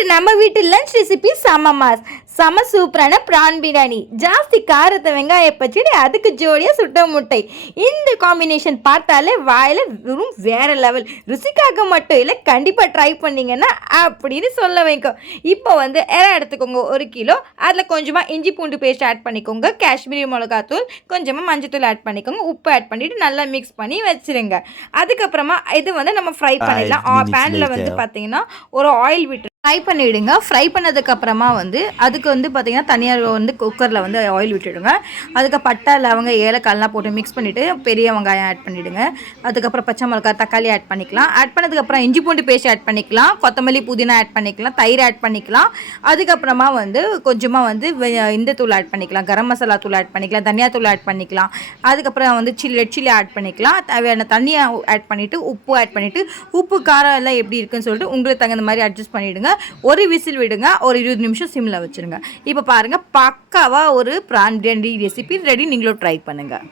இன்று நம்ம வீட்டு லஞ்ச் ரெசிபி செம மாஸ் செம சூப்பரான பிரான் பிரியாணி ஜாஸ்தி காரத்தை வெங்காய பச்சடி அதுக்கு ஜோடியாக சுட்ட முட்டை. இந்த காம்பினேஷன் பார்த்தாலே வாயில் வெறும் வேற லெவல் ருசிக்காக மட்டும் இல்லை கண்டிப்பாக ட்ரை பண்ணீங்கன்னா அப்படின்னு சொல்ல வைக்கும். இப்போ வந்து இறை எடுத்துக்கோங்க ஒரு கிலோ. அதில் கொஞ்சமாக இஞ்சி பூண்டு பேஸ்ட் ஆட் பண்ணிக்கோங்க. காஷ்மீரி மிளகாத்தூள் கொஞ்சமாக மஞ்சத்தூள் ஆட் பண்ணிக்கோங்க. உப்பு ஆட் பண்ணிவிட்டு நல்லா மிக்ஸ் பண்ணி வச்சிருங்க. அதுக்கப்புறமா இது வந்து நம்ம ஃப்ரை பண்ணிடலாம். பேனில் வந்து. பார்த்தீங்கன்னா ஒரு ஆயில் விட்டு ஃப்ரை பண்ணிவிடுங்க ஃப்ரை பண்ணதுக்கப்புறமா வந்து அதுக்கு வந்து பார்த்திங்கன்னா தனியாக வந்து குக்கரில் வந்து ஆயில் விட்டுடுங்க. அதுக்கு பட்டை லவங்க ஏலக்காய்லாம் போட்டு மிக்ஸ் பண்ணிவிட்டு பெரிய வெங்காயம் ஆட் பண்ணிவிடுங்க அதுக்கப்புறம் பச்சை மிளகாய் தக்காளி ஆட் பண்ணிக்கலாம். ஆட் பண்ணதுக்கப்புறம் இஞ்சி பூண்டு பேஸ்ட் ஆட் பண்ணிக்கலாம். கொத்தமல்லி புதினா ஆட் பண்ணிக்கலாம். தயிர் ஆட் பண்ணிக்கலாம். அதுக்கப்புறமா வந்து கொஞ்சமாக வந்து வெ- இந்த தூள் ஆட் பண்ணிக்கலாம். கரம் மசாலா தூள் ஆட் பண்ணிக்கலாம். தனியா தூள் ஆட் பண்ணிக்கலாம். அதுக்கப்புறம் வந்து சில்லி ரெட் சில்லி ஆட் பண்ணிக்கலாம். தேவையான தண்ணியை ஆட் பண்ணிவிட்டு உப்பு ஆட் பண்ணிவிட்டு உப்பு காரம் எல்லாம் எப்படி இருக்குன்னு சொல்லிட்டு உங்களுக்கு தகுந்த மாதிரி அட்ஜஸ்ட் பண்ணிவிடுங்க ஒரு விசில் விடுங்க. ஒரு இருபது நிமிஷம் சிம்மில் வச்சுருங்க. இப்போ பாருங்கள் பக்காவாக ஒரு ப்ரான் பிரியாணி ரெசிபி ரெடி நீங்களும் ட்ரை பண்ணுங்கள்